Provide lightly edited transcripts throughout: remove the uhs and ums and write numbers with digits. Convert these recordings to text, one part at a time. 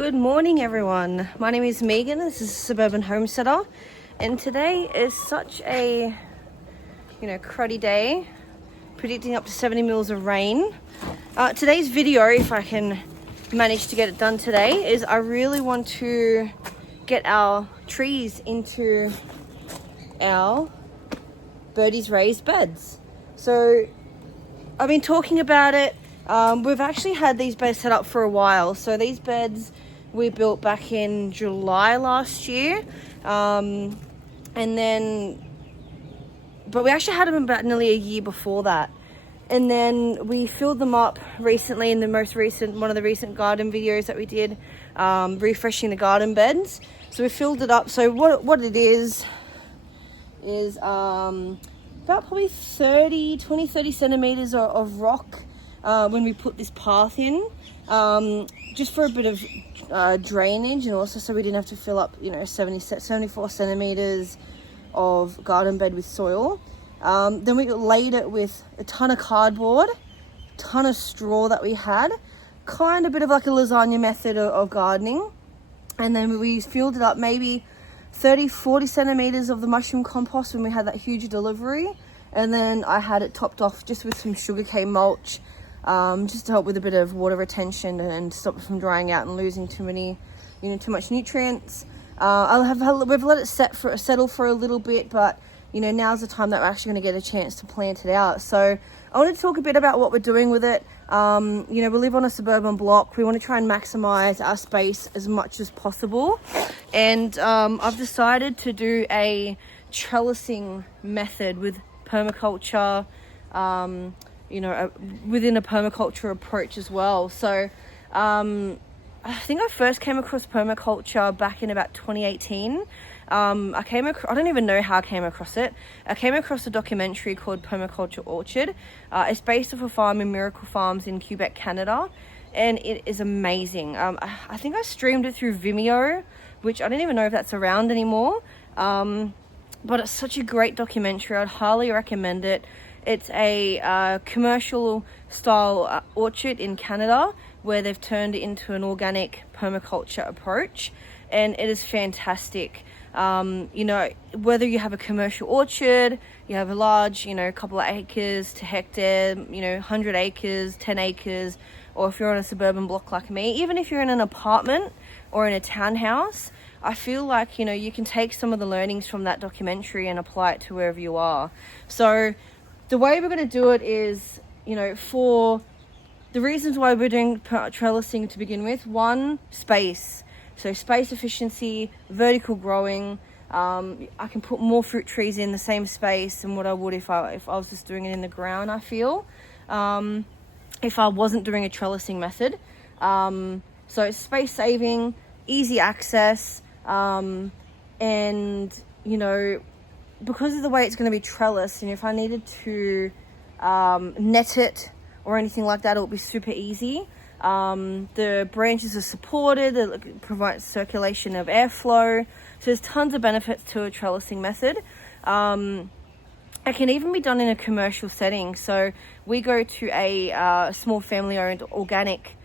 Good morning, everyone. My name is Megan. This is Suburban Homesteader, and today is such a cruddy day, predicting up to 70 mils of rain. Today's video, if I can manage to get it done today, is I really want to get our trees into our Birdies raised beds. So I've been talking about it. We've actually had these beds set up for a while. So these beds we built back in July last year. But we actually had them about nearly a year before that. And then we filled them up recently in one of the recent garden videos that we did, refreshing the garden beds. So we filled it up. So what it is about probably 30 centimeters of rock when we put this path in, just for a bit of drainage, and also so we didn't have to fill up 74 centimeters of garden bed with soil. Then we laid it with a ton of cardboard, ton of straw that we had, kind of a bit of like a lasagna method of gardening. And then we filled it up maybe 30-40 centimeters of the mushroom compost when we had that huge delivery. And then I had it topped off just with some sugarcane mulch, just to help with a bit of water retention and stop it from drying out and losing too much nutrients. We've let it settle for a little bit, but now's the time that we're actually going to get a chance to plant it out. So I want to talk a bit about what we're doing with it. We live on a suburban block. We want to try and maximize our space as much as possible. And I've decided to do a trellising method with permaculture, within a permaculture approach as well. So I think I first came across permaculture back in about 2018. I don't even know how I came across it. I came across a documentary called Permaculture Orchard. It's based off a farm in Miracle Farms in Quebec, Canada, and it is amazing. I think I streamed it through Vimeo, which I don't even know if that's around anymore. But it's such a great documentary. I'd highly recommend it. It's a commercial style orchard in Canada where they've turned it into an organic permaculture approach, and it is fantastic. Whether you have a commercial orchard, you have a large, couple of acres to hectare, 100 acres, 10 acres, or if you're on a suburban block like me, even if you're in an apartment or in a townhouse, I feel like, you can take some of the learnings from that documentary and apply it to wherever you are. So the way we're going to do it is, for the reasons why we're doing trellising to begin with, one, space. So space efficiency, vertical growing. I can put more fruit trees in the same space than what I would if I was just doing it in the ground, I feel, if I wasn't doing a trellising method. So it's space saving, easy access, and, because of the way it's going to be trellised, if I needed to net it or anything like that, it would be super easy. The branches are supported, it provides circulation of airflow, so there's tons of benefits to a trellising method. It can even be done in a commercial setting. So we go to a small family-owned organic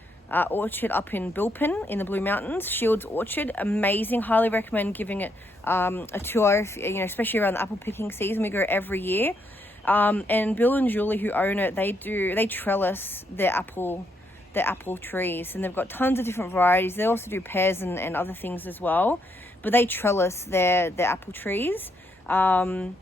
orchard up in Bilpin in the Blue Mountains, Shields Orchard. Amazing. Highly recommend giving it a tour, especially around the apple picking season. We go every year. And Bill and Julie, who own it, they trellis their apple trees, and they've got tons of different varieties. They also do pears and other things as well, but they trellis their apple trees, and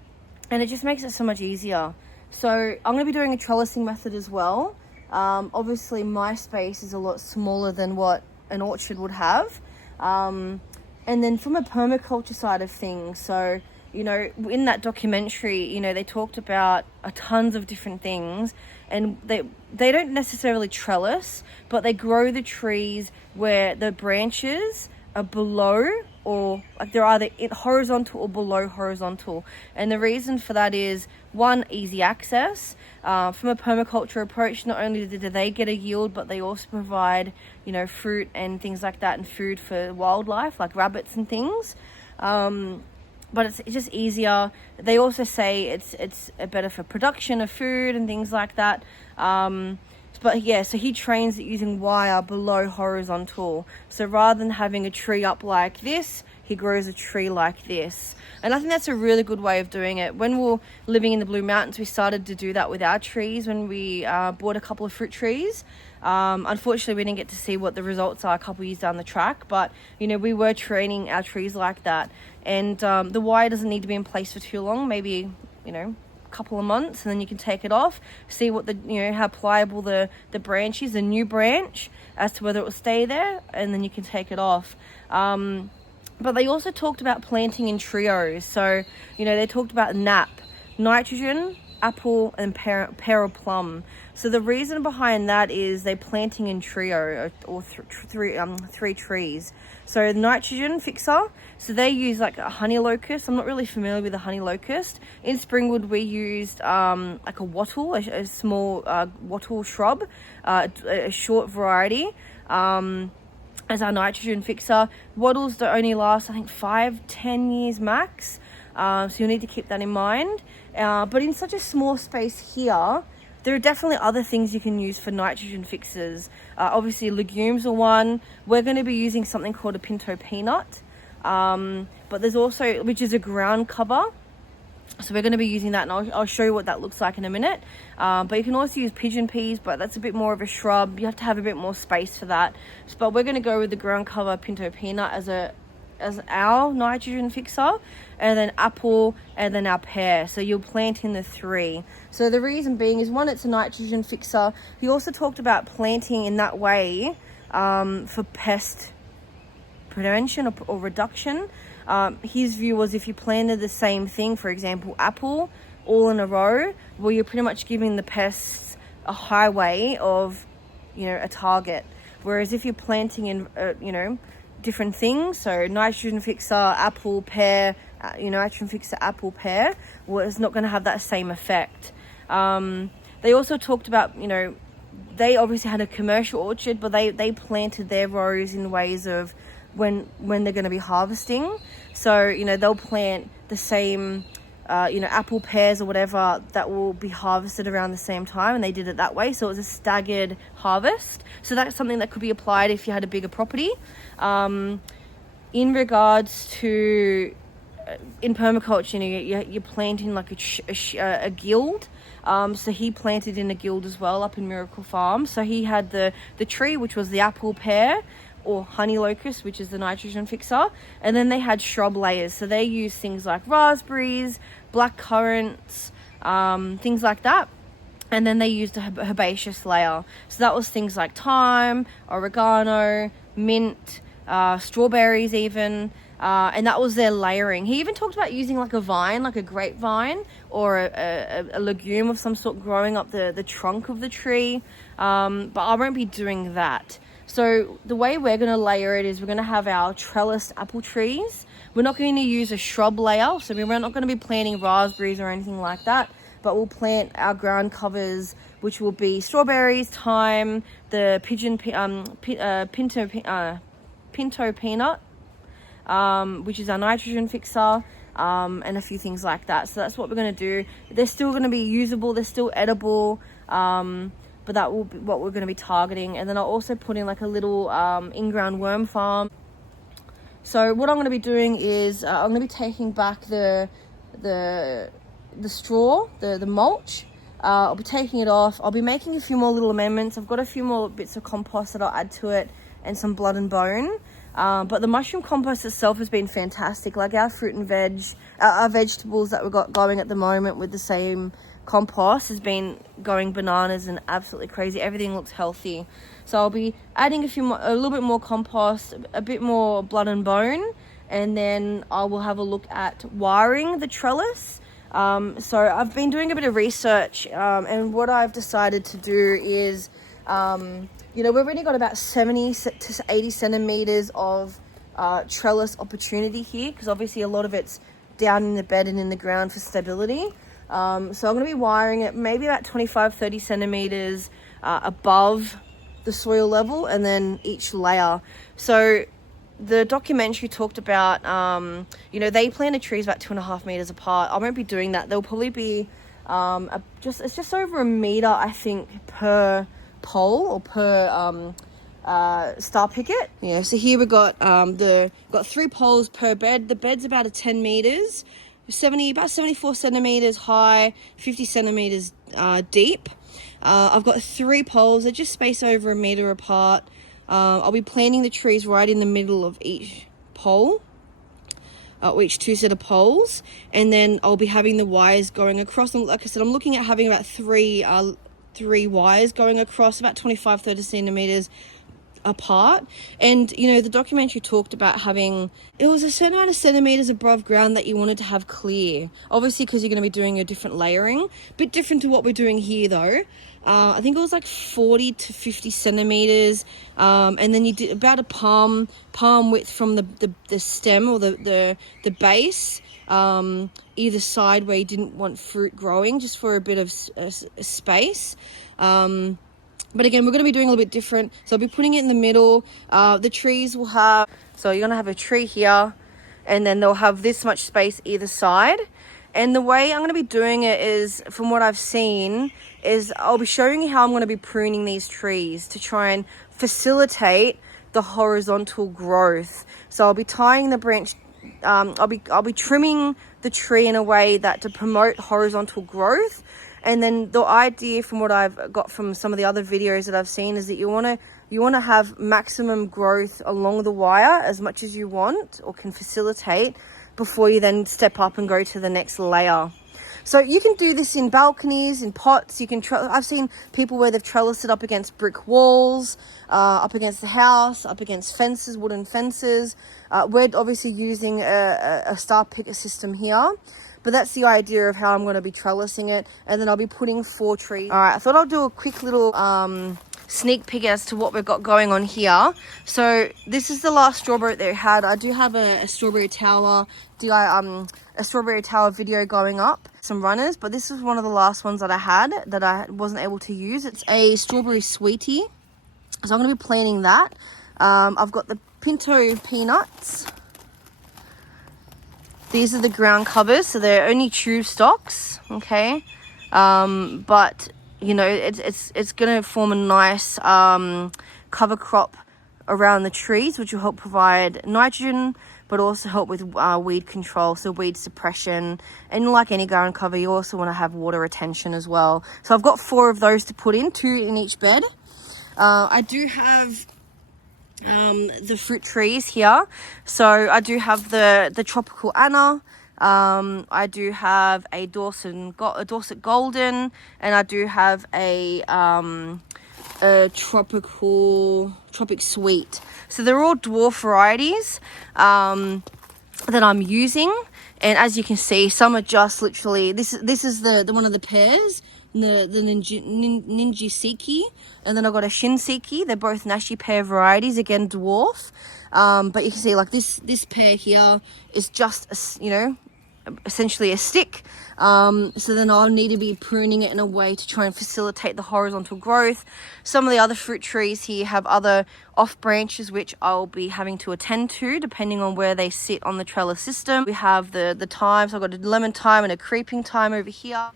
it just makes it so much easier. So I'm going to be doing a trellising method as well. Obviously my space is a lot smaller than what an orchard would have, and then from a permaculture side of things, so in that documentary, they talked about tons of different things, and they don't necessarily trellis, but they grow the trees where the branches are below, or like they're either horizontal or below horizontal. And the reason for that is, one, easy access. From a permaculture approach, not only do they get a yield, but they also provide, fruit and things like that, and food for wildlife like rabbits and things. But it's just easier. They also say it's better for production of food and things like that. But yeah, so he trains it using wire below horizontal. So rather than having a tree up like this, he grows a tree like this. And I think that's a really good way of doing it. When we were living in the Blue Mountains, we started to do that with our trees when we bought a couple of fruit trees. Unfortunately, we didn't get to see what the results are a couple of years down the track, but you know, we were training our trees like that. And the wire doesn't need to be in place for too long, maybe, you know, a couple of months, and then you can take it off, see what the, you know, how pliable the branch is, the new branch, as to whether it will stay there, and then you can take it off. But they also talked about planting in trios. So, you know, they talked about nap, nitrogen, apple, and pear or plum. So the reason behind that is they're planting in trio or three trees. So nitrogen fixer, so they use like a honey locust. I'm not really familiar with a honey locust. In Springwood, we used like a wattle, a small wattle shrub, a short variety. As our nitrogen fixer. Wattles that only last, I think, 5-10 years max. So you'll need to keep that in mind. But in such a small space here, there are definitely other things you can use for nitrogen fixers. Obviously, legumes are one. We're going to be using something called a pinto peanut. But there's also, which is a ground cover. So we're going to be using that, and I'll show you what that looks like in a minute. But you can also use pigeon peas, but that's a bit more of a shrub. You have to have a bit more space for that. But we're going to go with the ground cover pinto peanut as our nitrogen fixer, and then apple, and then our pear. So you'll plant in the three. So the reason being is, one, it's a nitrogen fixer. He also talked about planting in that way for pest prevention or reduction. His view was, if you planted the same thing, for example, apple, all in a row, well, you're pretty much giving the pests a highway of, you know, a target. Whereas if you're planting in, you know, different things, so nitrogen fixer, apple, pear, nitrogen fixer, apple, pear, well, it's not going to have that same effect. They also talked about, you know, they obviously had a commercial orchard, but they planted their rows in ways of when they're going to be harvesting. So, you know, they'll plant the same, apple, pears or whatever that will be harvested around the same time, and they did it that way. So it was a staggered harvest. So that's something that could be applied if you had a bigger property. In regards to in permaculture, you know, you're planting like a guild. So he planted in a guild as well up in Miracle Farm. So he had the tree, which was the apple, pear, or honey locust, which is the nitrogen fixer, and then they had shrub layers. So they used things like raspberries, black currants, things like that, and then they used a herbaceous layer. So that was things like thyme, oregano, mint, strawberries even, and that was their layering. He even talked about using like a vine, like a grapevine, or a legume of some sort growing up the trunk of the tree, but I won't be doing that. So the way we're going to layer it is we're going to have our trellised apple trees. We're not going to use a shrub layer, so we're not going to be planting raspberries or anything like that, but we'll plant our ground covers, which will be strawberries, thyme, the pinto peanut, which is our nitrogen fixer, and a few things like that. So that's what we're going to do. They're still going to be usable, they're still edible, but that will be what we're going to be targeting. And then I'll also put in like a little in-ground worm farm. So what I'm going to be doing is I'm going to be taking back the straw, the mulch. I'll be taking it off. I'll be making a few more little amendments. I've got a few more bits of compost that I'll add to it, and some blood and bone. But the mushroom compost itself has been fantastic. Like our fruit and our vegetables that we've got going at the moment with the same compost has been going bananas and absolutely crazy. Everything looks healthy. So I'll be adding a little bit more compost, a bit more blood and bone, and then I will have a look at wiring the trellis. So I've been doing a bit of research, and what I've decided to do is, we've already got about 70 to 80 centimeters of trellis opportunity here, because obviously a lot of it's down in the bed and in the ground for stability. So I'm going to be wiring it maybe about 25-30 centimeters above the soil level, and then each layer. So the documentary talked about, they planted trees about 2.5 meters apart. I won't be doing that. There'll probably be it's just over a meter, I think, per pole or per star picket. Yeah, so here we got got 3 poles per bed. The bed's about 10 meters, about 74 centimeters high, 50 centimeters deep. I've got 3 poles. They're just spaced over a meter apart. I'll be planting the trees right in the middle of each pole, or each 2 set of poles, and then I'll be having the wires going across. And like I said, I'm looking at having about 3 wires going across, about 25-30 centimeters apart. And you know, the documentary talked about having, it was a certain amount of centimeters above ground that you wanted to have clear, obviously because you're going to be doing a different layering, a bit different to what we're doing here though. I think it was like 40 to 50 centimeters, and then you did about a palm width from the stem or the base, either side where you didn't want fruit growing, just for a bit of space. But again, we're going to be doing a little bit different. So I'll be putting it in the middle. The trees will have, so you're going to have a tree here, and then they'll have this much space either side. And the way I'm going to be doing it is, from what I've seen, is I'll be showing you how I'm going to be pruning these trees to try and facilitate the horizontal growth. So I'll be tying the branch, I'll be trimming the tree in a way that to promote horizontal growth. And then the idea, from what I've got from some of the other videos that I've seen, is that you want to have maximum growth along the wire as much as you want or can facilitate before you then step up and go to the next layer. So you can do this in balconies, in pots. You can. I've seen people where they've trellised it up against brick walls, up against the house, up against fences, wooden fences. We're obviously using a star picket system here. But that's the idea of how I'm going to be trellising it. And then I'll be putting 4 trees. All right, I thought I'll do a quick little sneak peek as to what we've got going on here. So this is the last strawberry they had. I do have a strawberry tower, a strawberry tower video going up, some runners. But this is one of the last ones that I had that I wasn't able to use. It's a strawberry sweetie. So I'm going to be planting that. I've got the pinto peanuts. These are the ground covers, so they're only tube stocks, okay? But you know, it's going to form a nice cover crop around the trees, which will help provide nitrogen, but also help with weed control, so weed suppression. And like any ground cover, you also want to have water retention as well. So I've got 4 of those to put in, 2 in each bed. I do have the fruit trees here. So I do have the tropical Anna. I do have a Dorset Golden, and I do have a Tropic Sweet. So they're all dwarf varieties that I'm using. And as you can see, some are just literally, this is the one of the Pears, the Nijisseiki, and then I've got a Shinseiki. They're both Nashi pear varieties, again dwarf. But you can see, like, this pear here is just essentially a stick. So then I'll need to be pruning it in a way to try and facilitate the horizontal growth. Some of the other fruit trees here have other off branches which I'll be having to attend to depending on where they sit on the trellis system. We have the thyme, so I've got a lemon thyme and a creeping thyme over here.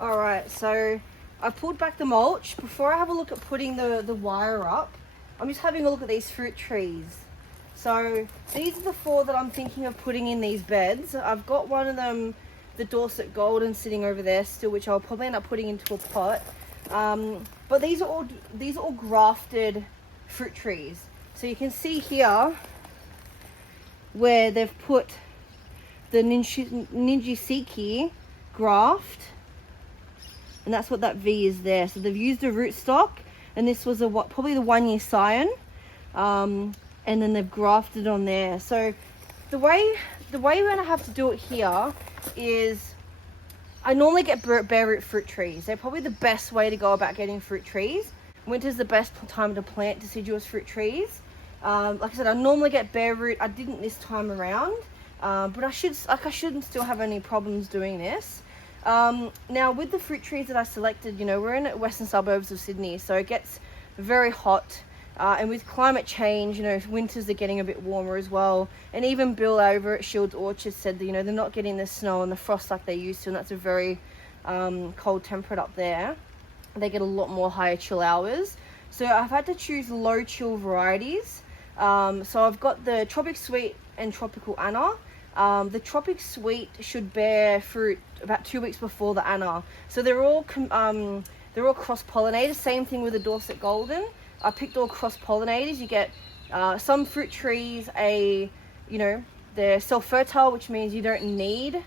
Alright, so I pulled back the mulch. Before I have a look at putting the wire up, I'm just having a look at these fruit trees. So these are the 4 that I'm thinking of putting in these beds. I've got one of them, the Dorset Golden, sitting over there still, which I'll probably end up putting into a pot. But these are all grafted fruit trees. So you can see here where they've put the Nijisseiki graft. And that's what that V is there. So they've used a rootstock, and this was probably the 1-year scion. and then they've grafted on there. So the way we're gonna have to do it here is, I normally get bare root fruit trees. They're probably the best way to go about getting fruit trees. Winter's the best time to plant deciduous fruit trees. Like I said, I normally get bare root. I didn't this time around, but I shouldn't still have any problems doing this. Now with the fruit trees that I selected, you know, we're in the western suburbs of Sydney, so it gets very hot. And with climate change, you know, winters are getting a bit warmer as well. And even Bill over at Shields Orchard said that, you know, they're not getting the snow and the frost like they used to, and that's a very cold temperate up there. They get a lot more higher chill hours. So I've had to choose low chill varieties. So I've got the Tropic Sweet and Tropical Anna. The Tropic Sweet should bear fruit about 2 weeks before the Anna. So they're all cross-pollinated. Same thing with the Dorset Golden. I picked all cross-pollinators. You get some fruit trees, you know, they're self-fertile, which means you don't need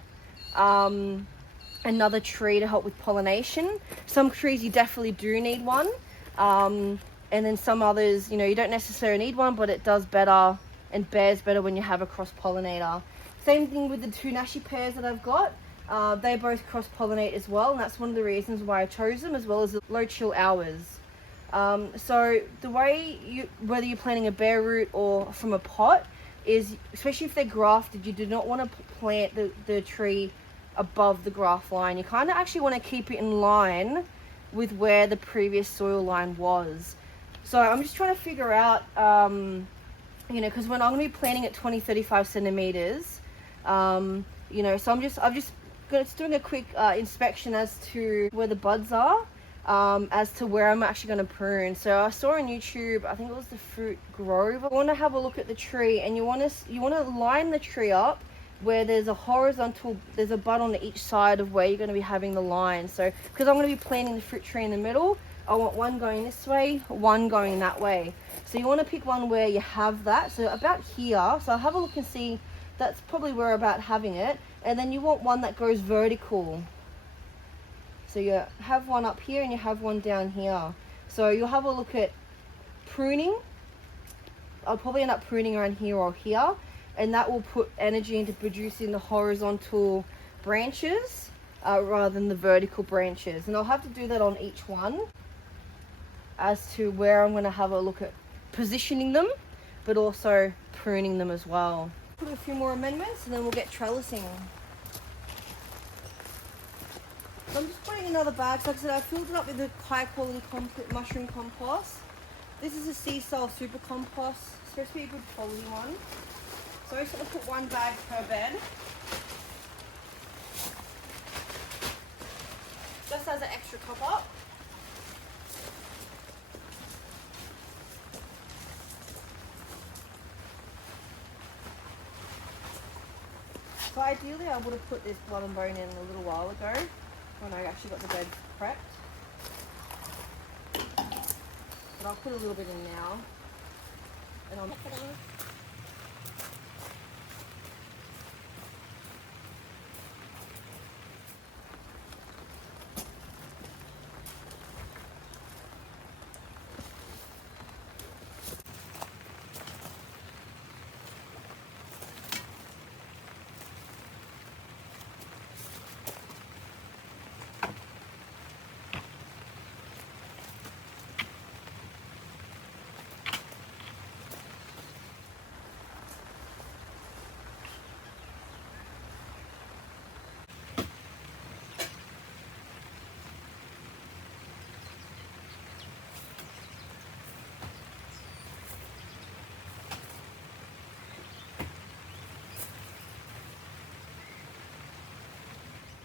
another tree to help with pollination. Some trees you definitely do need one. And then some others, you know, you don't necessarily need one, but it does better and bears better when you have a cross-pollinator. Same thing with the 2 Nashi pears that I've got. They both cross-pollinate as well, and that's one of the reasons why I chose them, as well as the low chill hours. So the way whether you're planting a bare root or from a pot is, especially if they're grafted, you do not want to plant the tree above the graft line. You kind of actually want to keep it in line with where the previous soil line was. So I'm just trying to figure out, you know, because when I'm going to be planting at 20-35 centimeters, you know, so I'm just doing a quick inspection as to where the buds are. As to where I'm actually going to prune. So I saw on YouTube, I think it was the Fruit Grove. I want to have a look at the tree, and you want to line the tree up where there's a bud on each side of where you're going to be having the line. So because I'm going to be planting the fruit tree in the middle, I want one going this way, one going that way. So you want to pick one where you have that. So about here, so I'll have a look and see, that's probably where about having it. And then you want one that goes vertical. So you have one up here and you have one down here. So you'll have a look at pruning. I'll probably end up pruning around here or here, and that will put energy into producing the horizontal branches rather than the vertical branches. And I'll have to do that on each one as to where I'm going to have a look at positioning them, but also pruning them as well. Put a few more amendments and then we'll get trellising. So I'm just putting another bag. So like I said, I filled it up with a high quality mushroom compost. This is a sea-style super compost. It's supposed to be a good quality one. So I just want to put one bag per bed. Just as an extra top up. So ideally I would have put this blood and bone in a little while ago, when I actually got the bed prepped. But I'll put a little bit in now. And I'll put it on.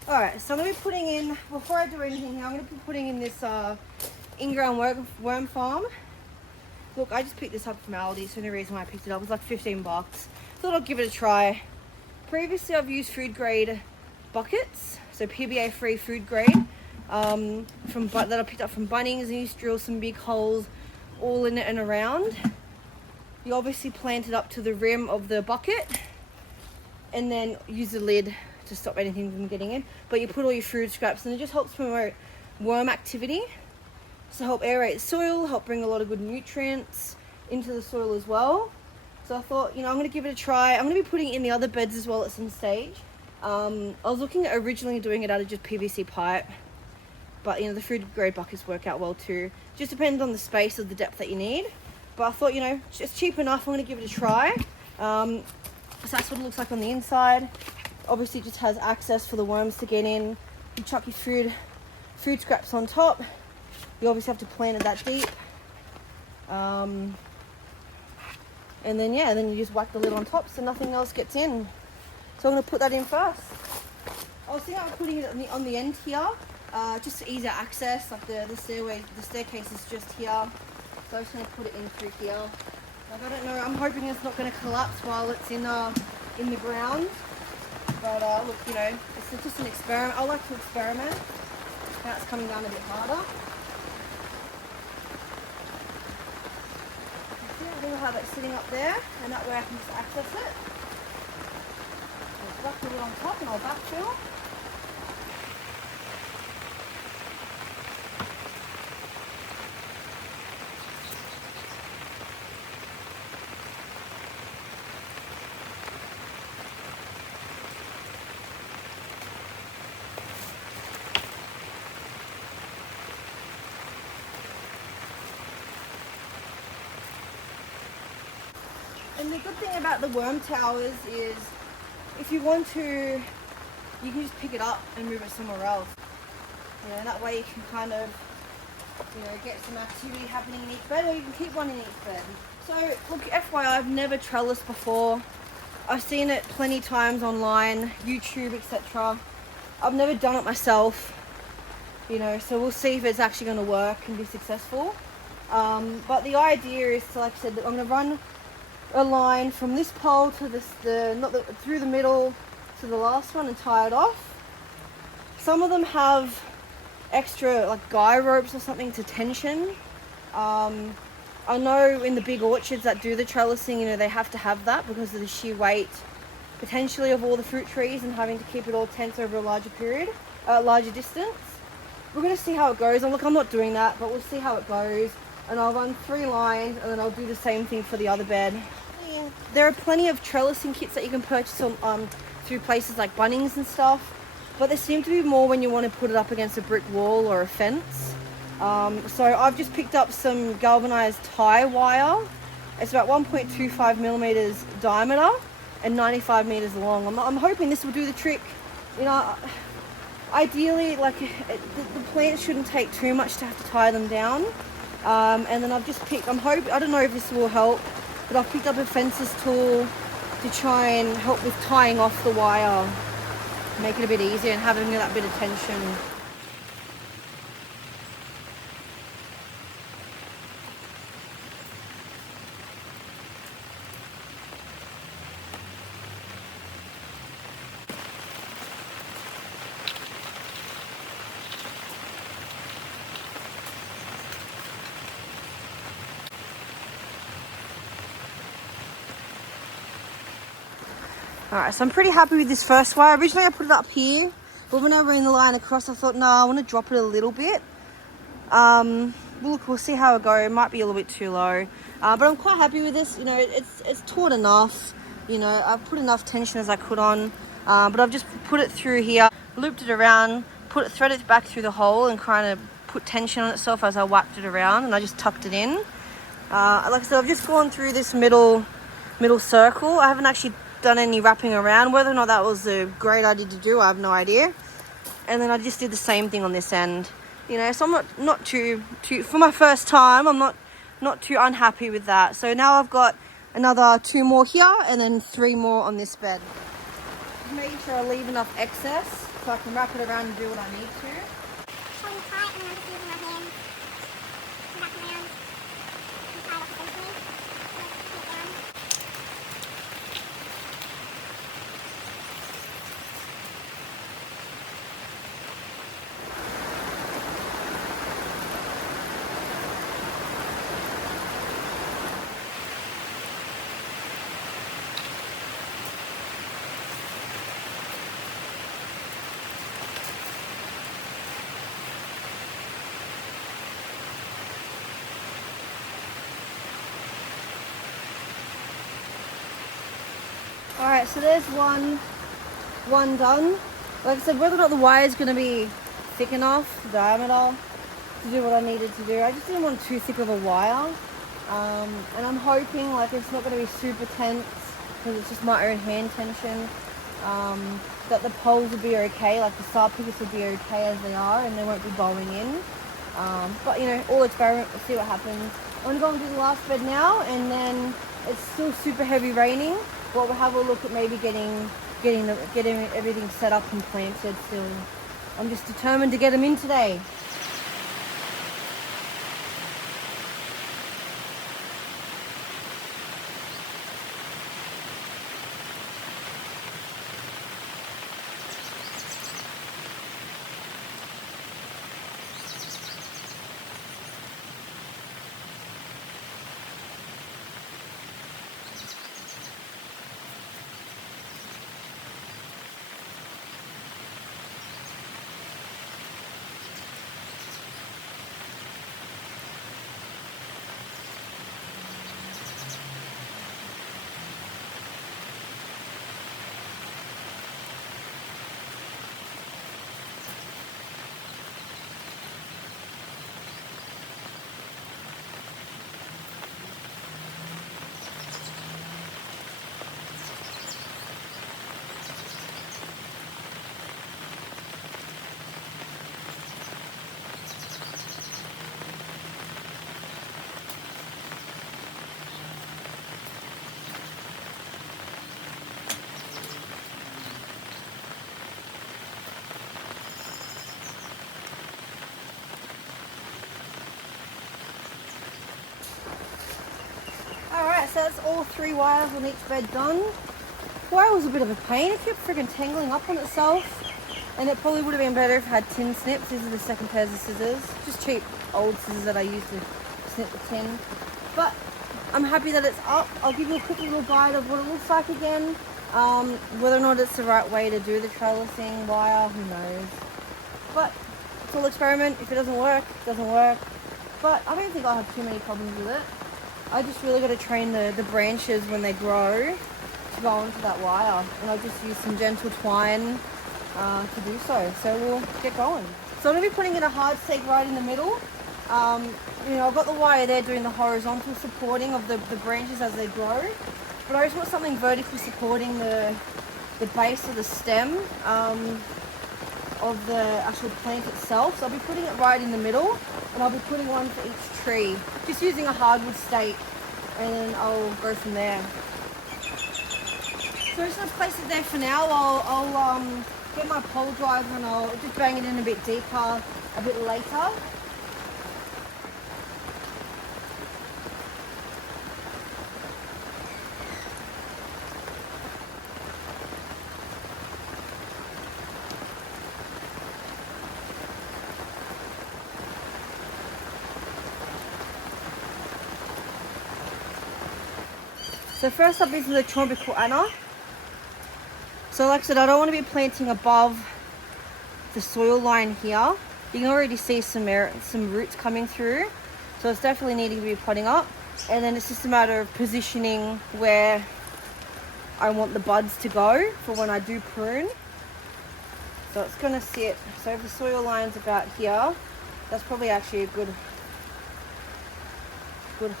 Alright, so I'm going to be putting in, before I do anything here, I'm going to be putting in this in-ground worm farm. Look, I just picked this up from Aldi, so no reason why I picked it up. It was like 15 bucks. Thought I'd give it a try. Previously I've used food grade buckets, so PBA free food grade, that I picked up from Bunnings, and you just drill some big holes all in it and around. You obviously plant it up to the rim of the bucket and then use the lid to stop anything from getting in, but you put all your food scraps, and it just helps promote worm activity, so help aerate the soil, help bring a lot of good nutrients into the soil as well. So I thought, you know, I'm going to give it a try. I'm going to be putting it in the other beds as well at some stage. I was looking at originally doing it out of just PVC pipe, but you know, the food grade buckets work out well too. Just depends on the space or the depth that you need. But I thought, you know, it's cheap enough. I'm going to give it a try. So that's what it looks like on the inside. Obviously, it just has access for the worms to get in. You chuck your food scraps on top. You obviously have to plant it that deep. And then yeah, and then you just whack the lid on top so nothing else gets in. So I'm going to put that in first. I was thinking of putting it on the end here, just to easier access. Like the staircase is just here. So I'm just going to put it in through here. Like, I don't know, I'm hoping it's not going to collapse while it's in the ground. But look, you know, it's just an experiment. I like to experiment. Now it's coming down a bit harder. I think I'll have it sitting up there, and that way I can just access it. I'll wrap it on top and I'll backfill. And the good thing about the worm towers is if you want to, you can just pick it up and move it somewhere else. You know, that way you can kind of, you know, get some activity happening in each bed, or you can keep one in each bed. So look, FYI, I've never trellised before. I've seen it plenty times online, YouTube, etc. I've never done it myself, you know, so we'll see if it's actually going to work and be successful. But the idea is to, like I said, I'm going to run a line from this pole to this, through the middle to the last one and tie it off. Some of them have extra like guy ropes or something to tension. I know in the big orchards that do the trellising, you know, they have to have that because of the sheer weight potentially of all the fruit trees and having to keep it all tense over a larger distance. We're going to see how it goes. And look, I'm not doing that, but we'll see how it goes. And I'll run 3 lines and then I'll do the same thing for the other bed. There are plenty of trellising kits that you can purchase on through places like Bunnings and stuff, but there seem to be more when you want to put it up against a brick wall or a fence. So I've just picked up some galvanized tie wire. It's about 1.25 millimeters diameter and 95 meters long. I'm hoping this will do the trick. You know, ideally, like the plants shouldn't take too much to have to tie them down. And then I've just picked, I don't know if this will help, but I've picked up a fencer's tool to try and help with tying off the wire, make it a bit easier and having that bit of tension. Alright, so I'm pretty happy with this first wire. Originally I put it up here, but when I ran the line across I thought, no, I want to drop it a little bit. Look, we'll see how it goes. It might be a little bit too low. But I'm quite happy with this. You know, it's taut enough. You know, I've put enough tension as I could on. But I've just put it through here, looped it around, threaded it back through the hole and kind of put tension on itself as I whacked it around, and I just tucked it in. Like I said, I've just gone through this middle circle. I haven't actually done any wrapping around. Whether or not that was a great idea to do, I have no idea. And then I just did the same thing on this end. You know, so I'm not too for my first time, I'm not too unhappy with that. So now I've got another 2 more here and then 3 more on this bed. Just making sure I leave enough excess so I can wrap it around and do what I need to. Alright, so there's one done. Like I said, whether or not the wire is going to be thick enough, diameter, to do what I needed to do. I just didn't want too thick of a wire. And I'm hoping like it's not going to be super tense because it's just my own hand tension. That the poles will be okay, like the side pickets will be okay as they are and they won't be bowing in. But you know, all experiment, we'll see what happens. I'm going to go and do the last bed now, and then it's still super heavy raining. Well, we'll have a look at maybe getting everything set up and planted still. I'm just determined to get them in today. Alright, so that's all 3 wires on each bed done. Wire was a bit of a pain. It kept freaking tangling up on itself. And it probably would have been better if I had tin snips. These are the second pairs of scissors. Just cheap old scissors that I used to snip the tin. But I'm happy that it's up. I'll give you a quick little guide of what it looks like again. Whether or not it's the right way to do the trellising wire, who knows. But it's all experiment. If it doesn't work, it doesn't work. But I don't think I'll have too many problems with it. I just really got to train the branches when they grow to go onto that wire. And I'll just use some gentle twine to do so. So we'll get going. So I'm going to be putting in a hard stake right in the middle. You know, I've got the wire there doing the horizontal supporting of the branches as they grow. But I just want something vertically supporting the base of the stem of the actual plant itself. So I'll be putting it right in the middle, and I'll be putting one for each tree. Just using a hardwood stake, and then I'll go from there. So I'm just going to place it there for now. I'll get my pole driver and I'll just bang it in a bit deeper a bit later. So first up is the tropical anna. So like I said, I don't want to be planting above the soil line here. You can already see some roots coming through. So it's definitely needing to be potting up. And then it's just a matter of positioning where I want the buds to go for when I do prune. So it's going to sit, so if the soil line's about here, that's probably actually a good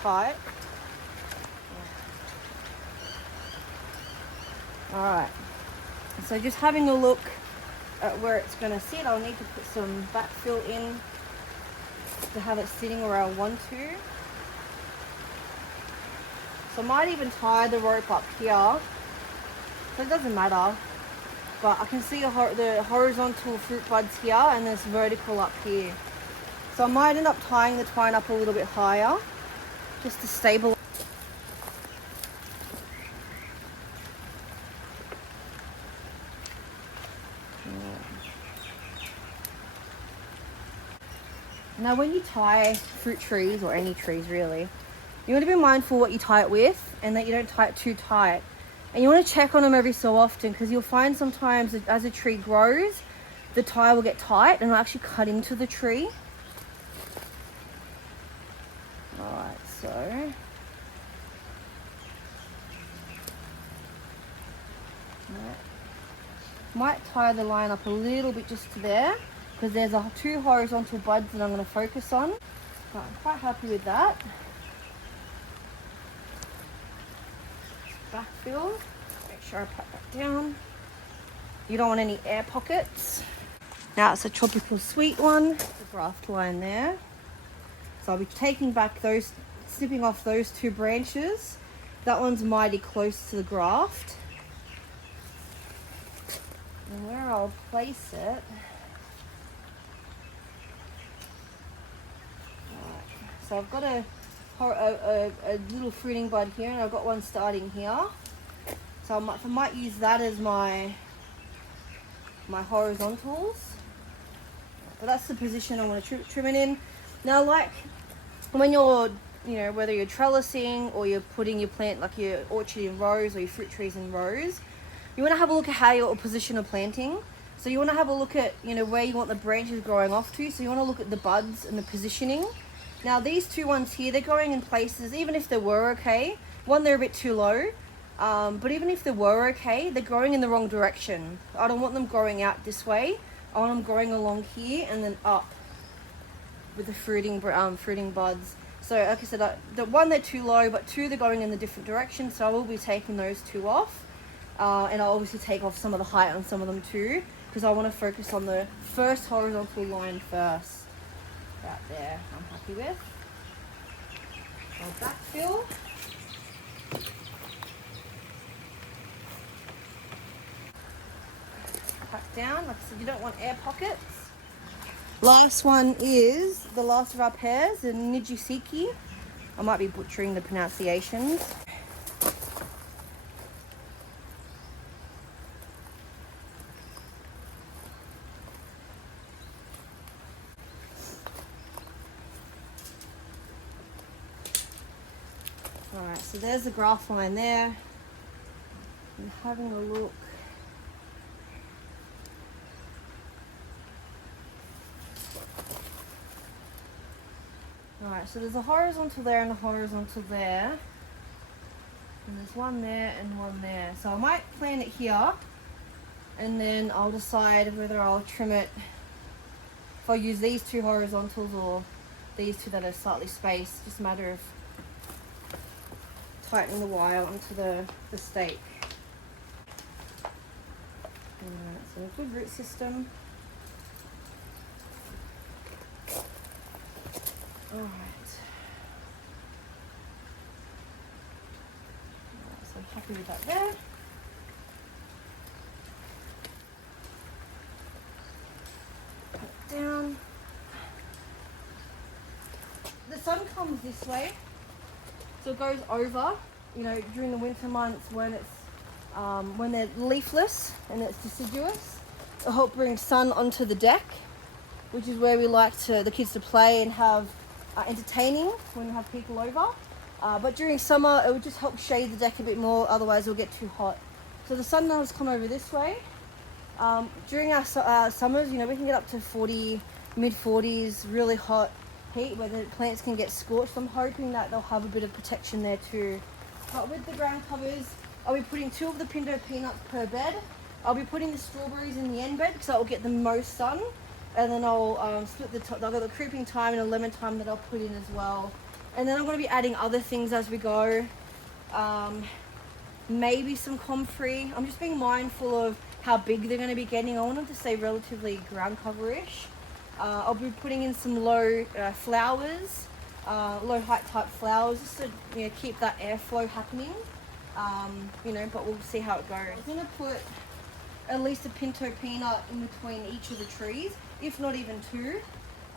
height. Alright, so just having a look at where it's going to sit, I'll need to put some backfill in to have it sitting where I want to. So I might even tie the rope up here, so it doesn't matter, but I can see the horizontal fruit buds here and there's vertical up here. So I might end up tying the twine up a little bit higher just to stabilize. Now when you tie fruit trees, or any trees really, you want to be mindful what you tie it with and that you don't tie it too tight. And you want to check on them every so often, because you'll find sometimes as a tree grows, the tie will get tight and will actually cut into the tree. Alright, so Might tie the line up a little bit just to there, because there's two horizontal buds that I'm going to focus on. But I'm quite happy with that. Backfill. Make sure I pat that down. You don't want any air pockets. Now it's a tropical sweet one. The graft line there. So I'll be taking back those, snipping off those two branches. That one's mighty close to the graft. And where I'll place it. Right. So I've got a little fruiting bud here, and I've got one starting here. So I might use that as my horizontals. But that's the position I want to trim it in. Now, like when you're, whether you're trellising or you're putting your plant, like your orchard in rows or your fruit trees in rows, you want to have a look at how your position of planting. So you want to have a look at, where you want the branches growing off to. So you want to look at the buds and the positioning. Now these two ones here, they're going in places, even if they were okay. One, they're a bit too low. But even if they were okay, they're growing in the wrong direction. I don't want them growing out this way. I want them growing along here and then up with the fruiting buds. So like I said, the one, they're too low, but two, they're going in the different direction. So I will be taking those two off. And I'll obviously take off some of the height on some of them too, because I want to focus on the first horizontal line first. Right there, I'm happy with. I'll backfill. Pack down, like I said, you don't want air pockets. Last one is the last of our pears, the Nijisseiki. I might be butchering the pronunciations. Alright, so there's the graft line there. I'm having a look. Alright, so there's a horizontal there and a horizontal there. And there's one there and one there. So I might plant it here, and then I'll decide whether I'll trim it, if I'll use these two horizontals or these two that are slightly spaced. Just a matter of tightening the wire onto the stake. Alright, so a good root system. Alright. So I'm happy with that there. Put it down. The sun comes this way, so it goes over, during the winter months when it's when they're leafless and it's deciduous. It'll help bring sun onto the deck, which is where we like the kids to play and have entertaining when you have people over. But during summer, it will just help shade the deck a bit more, otherwise it'll get too hot. So the sun does come over this way. During our summers, we can get up to 40, mid-40s, really hot heat where the plants can get scorched. I'm hoping that they'll have a bit of protection there too. But with the ground covers, I'll be putting 2 of the pinto peanuts per bed. I'll be putting the strawberries in the end bed because that will get the most sun. And then I'll split I've got the creeping thyme and a lemon thyme that I'll put in as well. And then I'm going to be adding other things as we go. Maybe some comfrey. I'm just being mindful of how big they're going to be getting. I want them to stay relatively ground cover-ish. I'll be putting in some low flowers, low height type flowers, just to keep that airflow happening. But we'll see how it goes. I'm going to put at least a pinto peanut in between each of the trees, if not even 2.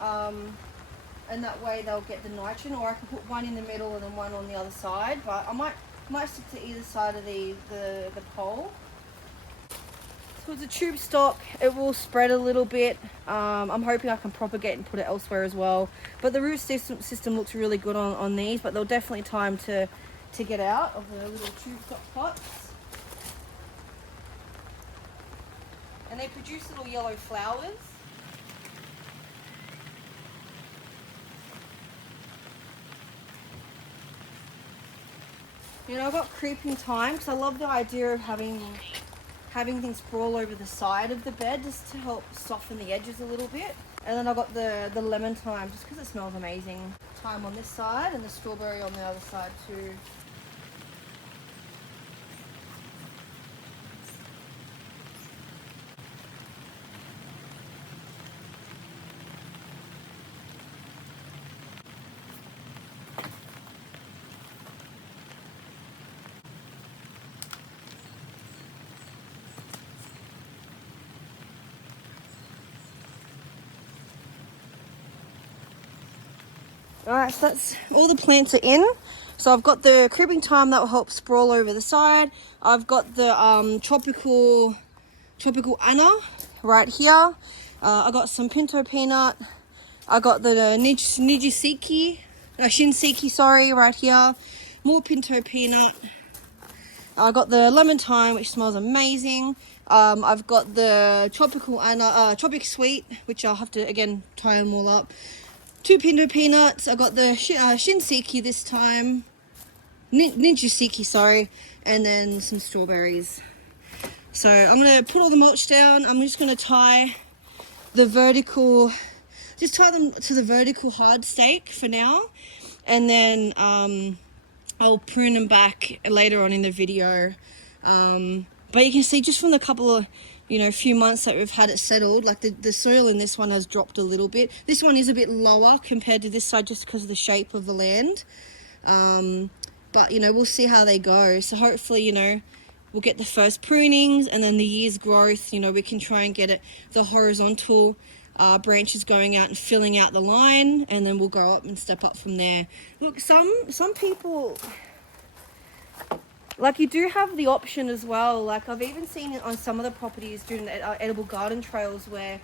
And that way they'll get the nitrogen, or I can put one in the middle and then one on the other side. But I might stick to either side of the pole. So it's a tube stock, it will spread a little bit. I'm hoping I can propagate and put it elsewhere as well. But the root system looks really good on these, but they'll definitely time to get out of the little tube stock pots. And they produce little yellow flowers. I've got creeping thyme because I love the idea of having having things sprawl over the side of the bed just to help soften the edges a little bit. And then I got the lemon thyme just because it smells amazing. Thyme on this side and the strawberry on the other side too. Alright, so that's all the plants are in. So I've got the creeping thyme that will help sprawl over the side. I've got the tropical Anna right here. I got some pinto peanut. I got the Nijisseiki, Shinseiki, sorry, right here. More pinto peanut. I got the lemon thyme, which smells amazing. I've got the tropical Anna, Tropic sweet, which I'll have to again tie them all up. 2 pinto peanuts. I got the Shinseiki this time, Nijisseiki, sorry, and then some strawberries. So I'm gonna put all the mulch down. I'm just gonna tie the vertical, just tie them to the vertical hard stake for now, and then I'll prune them back later on in the video. But you can see just from the couple of few months that we've had it settled, like the soil in this one has dropped a little bit. This one is a bit lower compared to this side just because of the shape of the land. But we'll see how they go. So hopefully we'll get the first prunings, and then the year's growth, we can try and get the horizontal branches going out and filling out the line, and then we'll go up and step up from there. Look, some people, like, you do have the option as well. Like, I've even seen it on some of the properties doing the edible garden trails where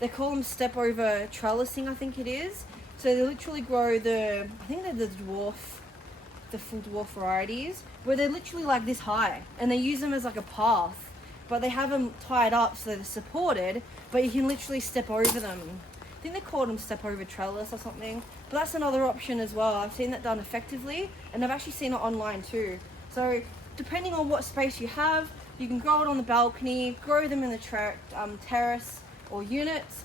they call them step over trellising, I think it is. So they literally grow I think they're the full dwarf varieties, where they're literally like this high, and they use them as like a path, but they have them tied up so they're supported, but you can literally step over them. I think they call them step over trellis or something, but that's another option as well. I've seen that done effectively, and I've actually seen it online too. So depending on what space you have, you can grow it on the balcony, grow them in the terrace or units.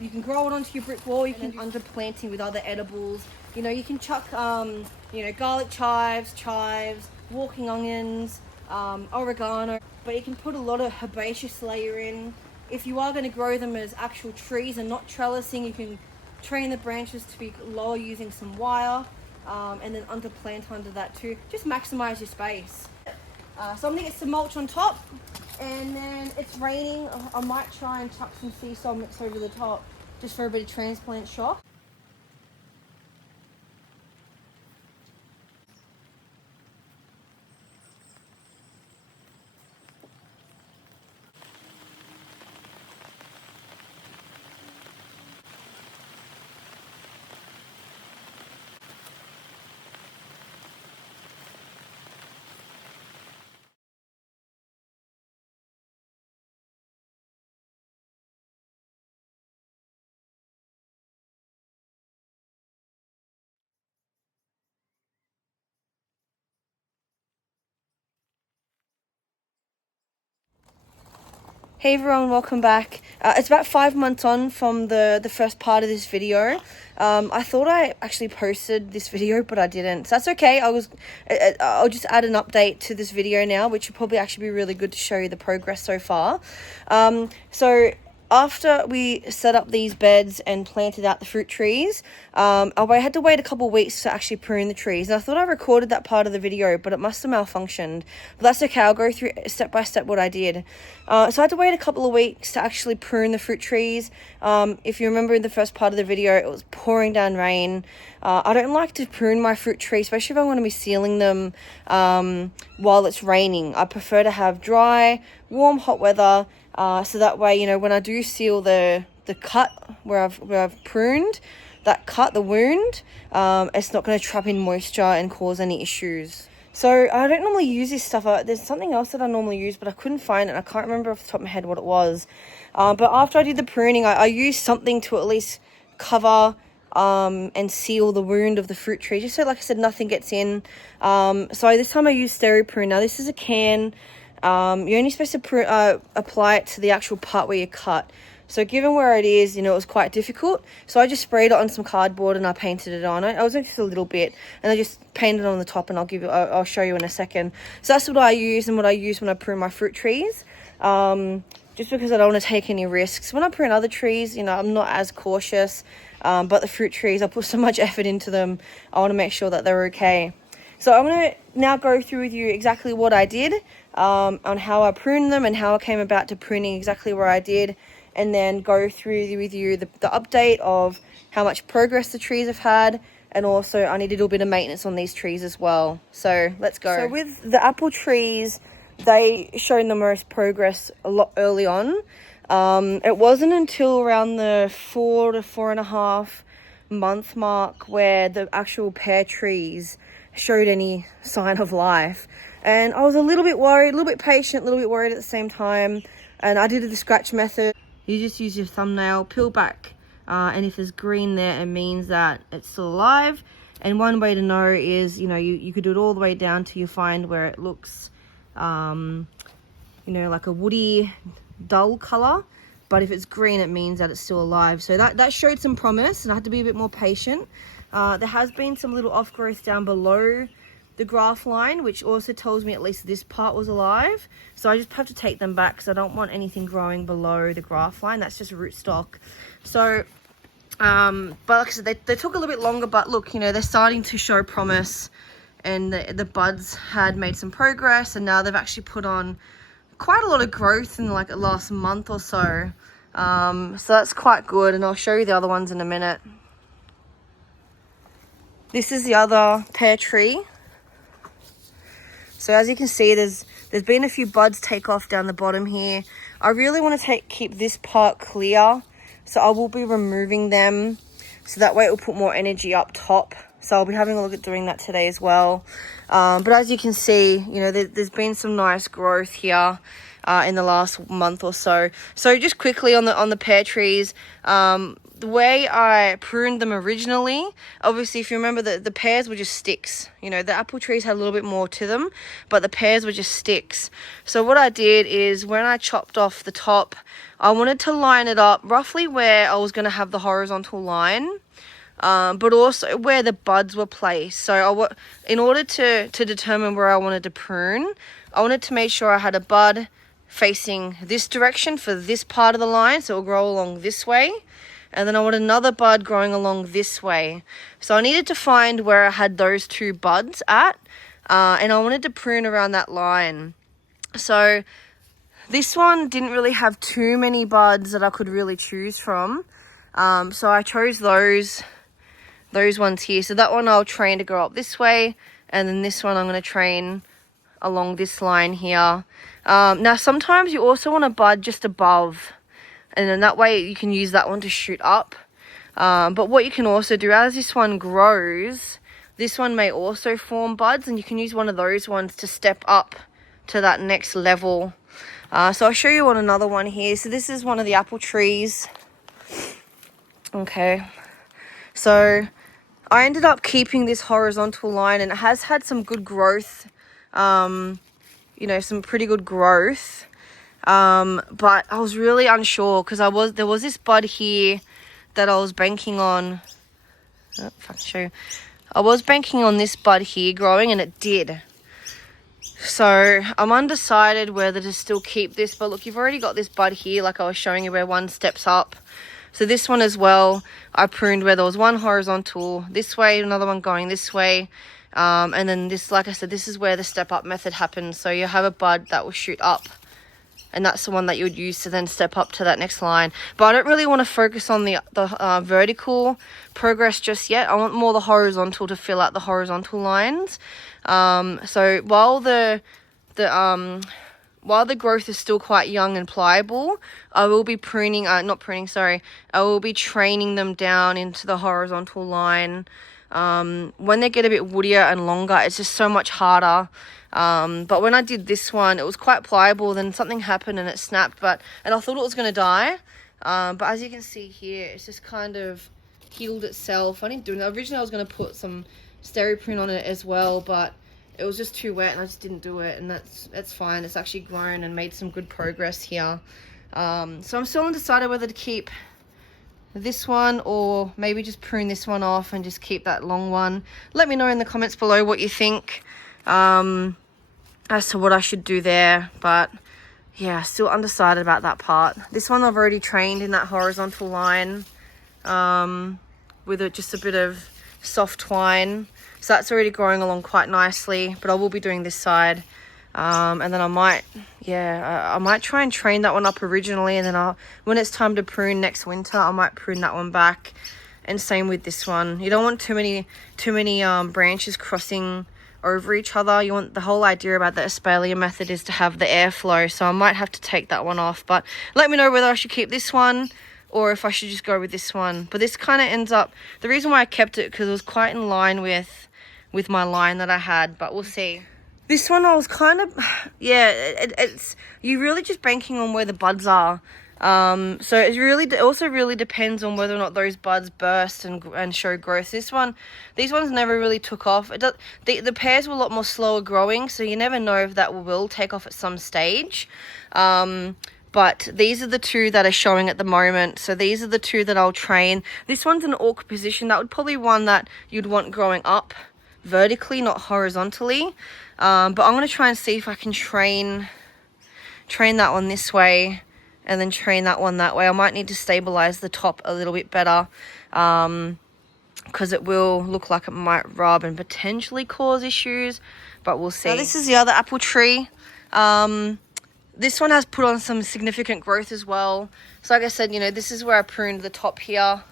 You can grow it onto your brick wall. You can underplanting with other edibles. You can chuck garlic chives, walking onions, oregano, but you can put a lot of herbaceous layer in. If you are going to grow them as actual trees and not trellising, you can train the branches to be lower using some wire, and then underplant under that too. Just maximize your space. So I'm going to get some mulch on top, and then it's raining. I might try and chuck some sea salt mix over the top just for a bit of transplant shock. Hey everyone, welcome back. It's about 5 months on from the first part of this video. I thought I actually posted this video, but I didn't. So that's okay. I'll just add an update to this video now, which will probably actually be really good to show you the progress so far. So after we set up these beds and planted out the fruit trees, I had to wait a couple of weeks to actually prune the trees. And I thought I recorded that part of the video, but it must have malfunctioned. But that's okay. I'll go through step by step what I did. So I had to wait a couple of weeks to actually prune the fruit trees. If you remember in the first part of the video, it was pouring down rain. I don't like to prune my fruit trees, especially if I'm going to be sealing them while it's raining. I prefer to have dry, warm, hot weather. So that way, when I do seal the cut where I've pruned, that cut, the wound, it's not going to trap in moisture and cause any issues. So I don't normally use this stuff. There's something else that I normally use, but I couldn't find it. And I can't remember off the top of my head what it was. But after I did the pruning, I used something to at least cover and seal the wound of the fruit tree, just so, like I said, nothing gets in. So this time I used Steri Prune. Now this is a can. You're only supposed to apply it to the actual part where you cut. So given where it is, you know, it was quite difficult. So I just sprayed it on some cardboard and I painted it on it. I was just a little bit, and I just painted it on the top, and I'll show you in a second. So that's what I use, and what I use when I prune my fruit trees. Just because I don't want to take any risks. When I prune other trees, you know, I'm not as cautious. But the fruit trees, I put so much effort into them. I want to make sure that they're okay. So I'm going to now go through with you exactly what I did, on how I pruned them and how I came about to pruning exactly where I did. And then go through with you the update of how much progress the trees have had, and also I need a little bit of maintenance on these trees as well. So let's go. So with the apple trees, they showed the most progress a lot early on. It wasn't until around the 4 to 4.5 month mark where the actual pear trees showed any sign of life. And I was a little bit worried, a little bit patient, a little bit worried at the same time. And I did the scratch method. You just use your thumbnail, peel back, and if there's green there, it means that it's still alive. And one way to know is, you know, you could do it all the way down till you find where it looks, you know, like a woody, dull color. But if it's green, it means that it's still alive. So that showed some promise, and I had to be a bit more patient. There has been some little off growth down below the graft line, which also tells me at least this part was alive. So I just have to take them back because I don't want anything growing below the graft line. That's just rootstock. So, but like I said, they took a little bit longer, but look, you know, they're starting to show promise, and the buds had made some progress, and now they've actually put on quite a lot of growth in like the last month or so. So that's quite good, and I'll show you the other ones in a minute. This is the other pear tree. So as you can see, there's been a few buds take off down the bottom here. I really want to keep this part clear, so I will be removing them, so that way it will put more energy up top. So I'll be having a look at doing that today as well. But as you can see, you know, there's been some nice growth here in the last month or so. So just quickly on the pear trees, the way I pruned them originally, obviously if you remember, the pears were just sticks. You know, the apple trees had a little bit more to them, but the pears were just sticks. So what I did is, when I chopped off the top, I wanted to line it up roughly where I was going to have the horizontal line, but also where the buds were placed. So in order to determine where I wanted to prune, I wanted to make sure I had a bud facing this direction for this part of the line, so it'll grow along this way. And then I want another bud growing along this way. So I needed to find where I had those two buds at, and I wanted to prune around that line. So this one didn't really have too many buds that I could really choose from. So I chose those ones here. So that one I'll train to grow up this way, and then this one I'm going to train along this line here. Now sometimes you also want a bud just above, and then that way you can use that one to shoot up. But what you can also do, as this one grows, this one may also form buds, and you can use one of those ones to step up to that next level. So I'll show you on another one here. So this is one of the apple trees. Okay, so I ended up keeping this horizontal line, and it has had some good growth, you know, some pretty good growth. But I was really unsure because there was this bud here that I was banking on. Oh, if I can show you. I was banking on this bud here growing, and it did. So I'm undecided whether to still keep this, but look, you've already got this bud here, like I was showing you, where one steps up. So this one as well, I pruned where there was one horizontal this way, another one going this way. And then this, like I said, this is where the step up method happens. So you have a bud that will shoot up, and that's the one that you would use to then step up to that next line. But I don't really want to focus on the vertical progress just yet. I want more the horizontal to fill out the horizontal lines. So while the growth is still quite young and pliable, I will be I will be training them down into the horizontal line. When they get a bit woodier and longer, it's just so much harder. But when I did this one, it was quite pliable. Then something happened and it snapped, and I thought it was going to die. But as you can see here, it's just kind of healed itself. I didn't do it. Originally I was going to put some steri prune on it as well, but it was just too wet and I just didn't do it, and that's fine. It's actually grown and made some good progress here. So I'm still undecided whether to keep this one or maybe just prune this one off and just keep that long one. Let me know in the comments below what you think as to what I should do there, but yeah, still undecided about that part. This one I've already trained in that horizontal line with just a bit of soft twine, so that's already growing along quite nicely, but I will be doing this side. And then I might try and train that one up originally, and then when it's time to prune next winter, I might prune that one back. And same with this one. You don't want too many branches crossing over each other. You want, the whole idea about the Espalier method is to have the airflow, so I might have to take that one off. But let me know whether I should keep this one or if I should just go with this one. But this kind of ends up, the reason why I kept it, because it was quite in line with my line that I had, but we'll see. This one I was kind of, yeah, it's you're really just banking on where the buds are. So it also really depends on whether or not those buds burst and show growth. These ones never really took off. The pears were a lot more slower growing, so you never know if that will take off at some stage. But these are the two that are showing at the moment. So these are the two that I'll train. This one's an awkward position. That would probably one that you'd want growing up vertically, not horizontally. But I'm going to try and see if I can train that one this way and then train that one that way. I might need to stabilize the top a little bit better because it will look like it might rub and potentially cause issues, but we'll see. Now, this is the other apple tree. This one has put on some significant growth as well. So like I said, this is where I pruned the top here.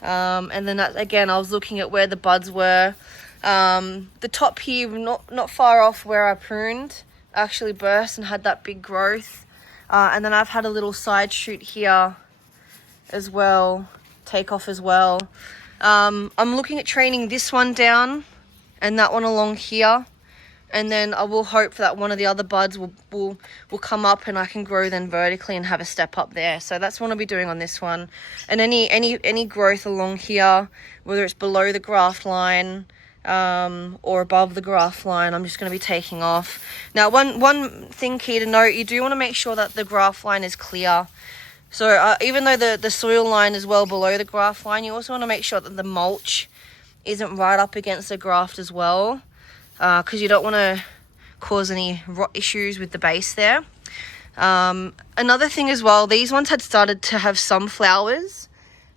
And then again, I was looking at where the buds were. The top here, not far off where I pruned, actually burst and had that big growth. And then I've had a little side shoot here as well, take off as well. I'm looking at training this one down and that one along here. And then I will hope that one of the other buds will come up and I can grow then vertically and have a step up there. So that's what I'll be doing on this one. And any growth along here, whether it's below the graft line or above the graft line, I'm just going to be taking off. Now, one thing key to note, you do want to make sure that the graft line is clear. So even though the soil line is well below the graft line, you also want to make sure that the mulch isn't right up against the graft as well. Because you don't want to cause any rot issues with the base there. Another thing as well, these ones had started to have some flowers,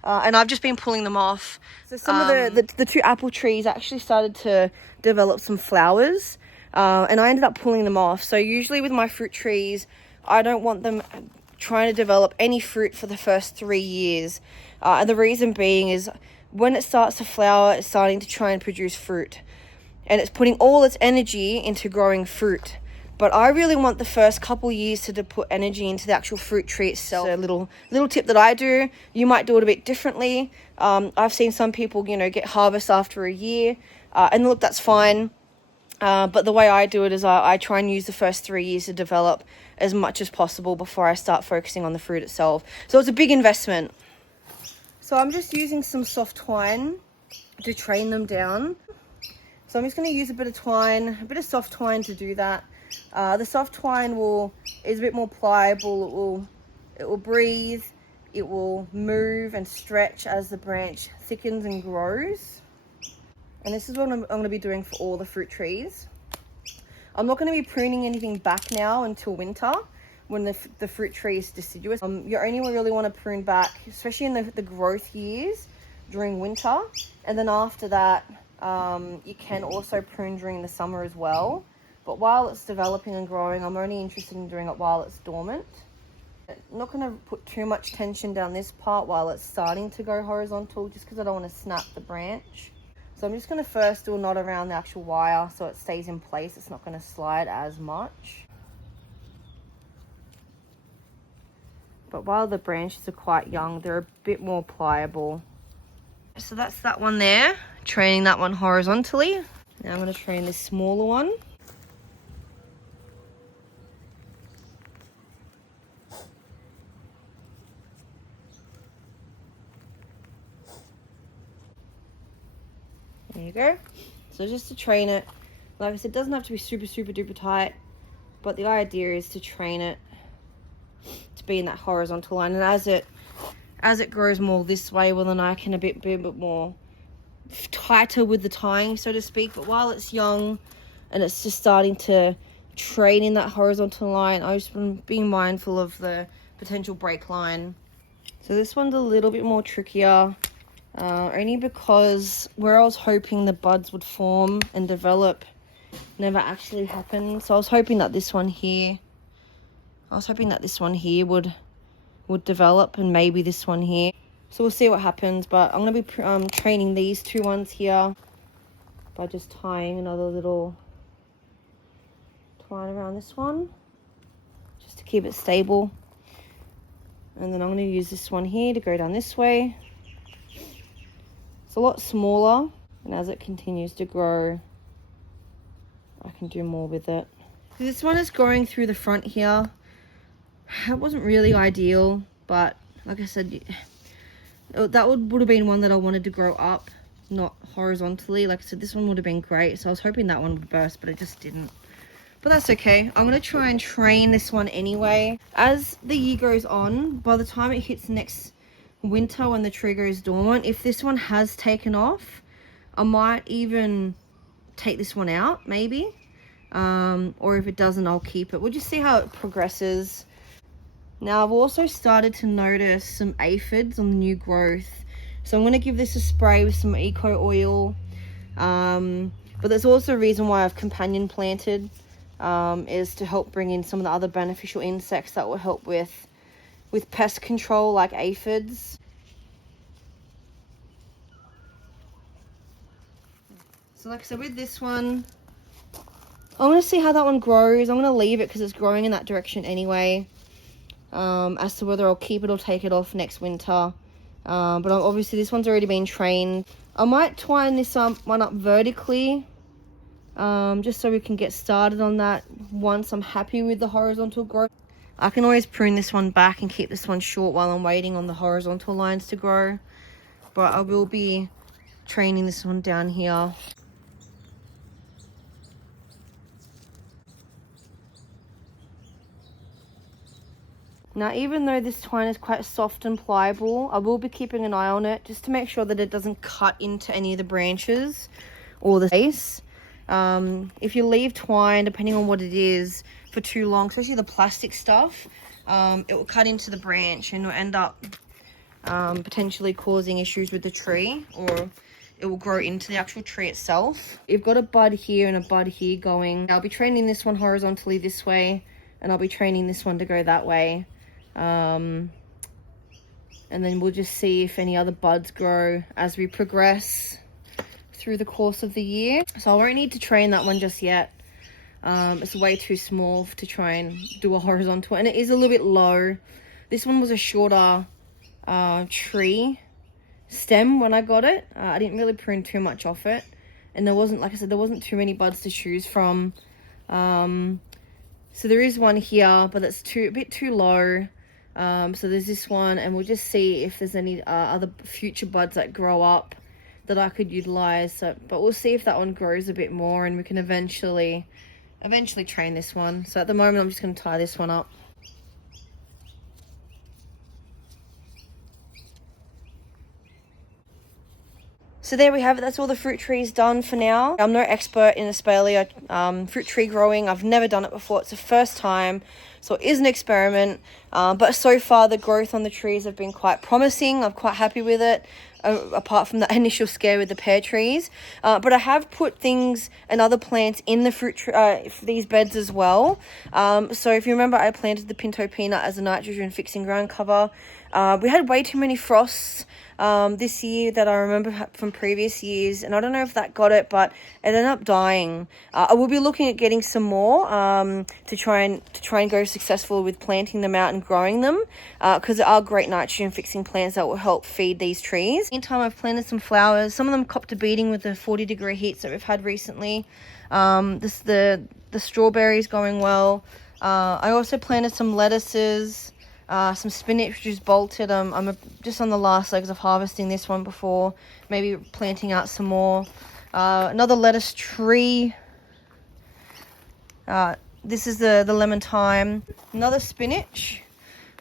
and I've just been pulling them off. So some of the two apple trees actually started to develop some flowers, and I ended up pulling them off. So usually with my fruit trees, I don't want them trying to develop any fruit for the first 3 years. And the reason being is when it starts to flower, it's starting to try and produce fruit. And it's putting all its energy into growing fruit. But I really want the first couple years to put energy into the actual fruit tree itself. So a little tip that I do, you might do it a bit differently. I've seen some people, get harvest after a year. And look, that's fine. But the way I do it is I try and use the first 3 years to develop as much as possible before I start focusing on the fruit itself. So it's a big investment. So I'm just using some soft twine to train them down. So I'm just going to use a bit of twine, a bit of soft twine to do that. The soft twine is a bit more pliable. It will breathe. It will move and stretch as the branch thickens and grows. And this is what I'm going to be doing for all the fruit trees. I'm not going to be pruning anything back now until winter when the fruit tree is deciduous. You only really want to prune back, especially in the growth years during winter. And then after that, you can also prune during the summer as well, but while it's developing and growing, I'm only interested in doing it while it's dormant. I'm not going to put too much tension down this part while it's starting to go horizontal, just because I don't want to snap the branch. So I'm just going to first do a knot around the actual wire so it stays in place. It's not going to slide as much. But while the branches are quite young, they're a bit more pliable. So that's that one there, training that one horizontally. Now I'm going to train this smaller one. There you go. So just to train it, like I said, it doesn't have to be super duper tight, but the idea is to train it to be in that horizontal line. And as it grows more this way, well then I can be a bit more tighter with the tying, so to speak. But while it's young and it's just starting to train in that horizontal line, I've just been being mindful of the potential break line. So this one's a little bit more trickier, only because where I was hoping the buds would form and develop never actually happened. So I was hoping that this one here would develop, and maybe this one here. So we'll see what happens, but I'm going to be training these two ones here by just tying another little twine around this one just to keep it stable. And then I'm going to use this one here to go down this way. It's a lot smaller, and as it continues to grow, I can do more with it. This one is growing through the front here. It wasn't really ideal, but like I said, that would have been one that I wanted to grow up, not horizontally. Like I said, this one would have been great, so I was hoping that one would burst, but it just didn't. But that's okay. I'm going to try and train this one anyway. As the year goes on, by the time it hits next winter when the tree goes dormant, if this one has taken off, I might even take this one out, maybe. Or if it doesn't, I'll keep it. We'll just see how it progresses. Now, I've also started to notice some aphids on the new growth. So I'm going to give this a spray with some eco oil. But there's also a reason why I've companion planted, is to help bring in some of the other beneficial insects that will help with pest control, like aphids. So like I said, with this one, I want to see how that one grows. I'm going to leave it because it's growing in that direction anyway. As to whether I'll keep it or take it off next winter. But obviously this one's already been trained. I might twine this one up vertically, just so we can get started on that once I'm happy with the horizontal growth. I can always prune this one back and keep this one short while I'm waiting on the horizontal lines to grow. But I will be training this one down here. Now, even though this twine is quite soft and pliable, I will be keeping an eye on it just to make sure that it doesn't cut into any of the branches or the base. If you leave twine, depending on what it is, for too long, especially the plastic stuff, it will cut into the branch and will end up potentially causing issues with the tree, or it will grow into the actual tree itself. You've got a bud here and a bud here going. I'll be training this one horizontally this way, and I'll be training this one to go that way. And then we'll just see if any other buds grow as we progress through the course of the year. So I won't need to train that one just yet. It's way too small to try and do a horizontal, and it is a little bit low. This one was a shorter tree stem when I got it. I didn't really prune too much off it, and there wasn't, like I said, there wasn't too many buds to choose from. So there is one here, but it's a bit too low. So there's this one, and we'll just see if there's any other future buds that grow up that I could utilize. So, but we'll see if that one grows a bit more, and we can eventually train this one. So at the moment, I'm just going to tie this one up. So there we have it. That's all the fruit trees done for now. I'm no expert in Espalier fruit tree growing. I've never done it before. It's the first time. So it is an experiment. But so far the growth on the trees have been quite promising. I'm quite happy with it. Apart from the initial scare with the pear trees. But I have put things and other plants in the fruit these beds as well. So if you remember, I planted the pinto peanut as a nitrogen fixing ground cover. We had way too many frosts this year that I remember from previous years, and I don't know if that got it, but it ended up dying. I will be looking at getting some more to try and go successful with planting them out and growing them, because there are great nitrogen fixing plants that will help feed these trees. Meantime, I've planted some flowers. Some of them copped a beating with the 40-degree heats that we've had recently. The strawberries going well. I also planted some lettuces. Some spinach which is bolted. I'm just on the last legs of harvesting this one before maybe planting out some more. Another lettuce tree. This is the lemon thyme. Another spinach.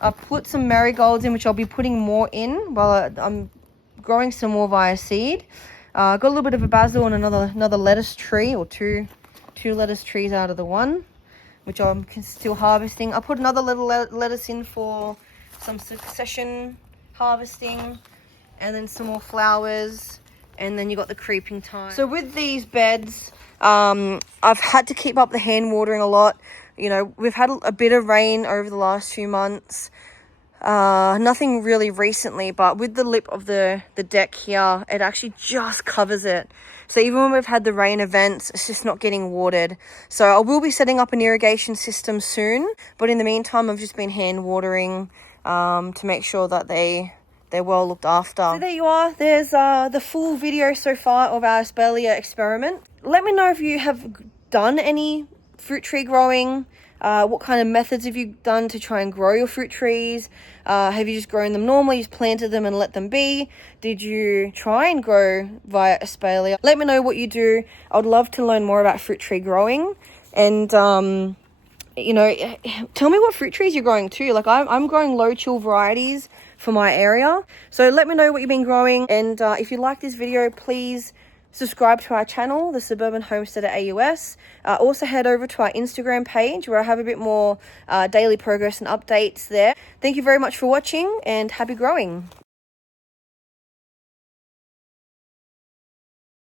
I've put some marigolds in, which I'll be putting more in while I'm growing some more via seed. Got a little bit of a basil and another lettuce tree, or two lettuce trees out of the one, which I'm still harvesting. I put another little lettuce in for some succession harvesting, and then some more flowers, and then you got the creeping thyme. So with these beds, I've had to keep up the hand watering a lot. You know, we've had a bit of rain over the last few months. Nothing really recently, but with the lip of the deck here, it actually just covers it. So even when we've had the rain events, it's just not getting watered. So I will be setting up an irrigation system soon, but in the meantime, I've just been hand watering to make sure that they're well looked after. So there you are. There's the full video so far of our Espalier experiment. Let me know if you have done any fruit tree growing. What kind of methods have you done to try and grow your fruit trees? Have you just grown them normally, just planted them and let them be? Did you try and grow via Espalier? Let me know what you do. I would love to learn more about fruit tree growing. And you know, tell me what fruit trees you're growing too. Like I'm growing low chill varieties for my area. So let me know what you've been growing. And if you like this video, please subscribe to our channel, the Suburban Homesteader AUS. Also head over to our Instagram page where I have a bit more daily progress and updates there. Thank you very much for watching, and happy growing.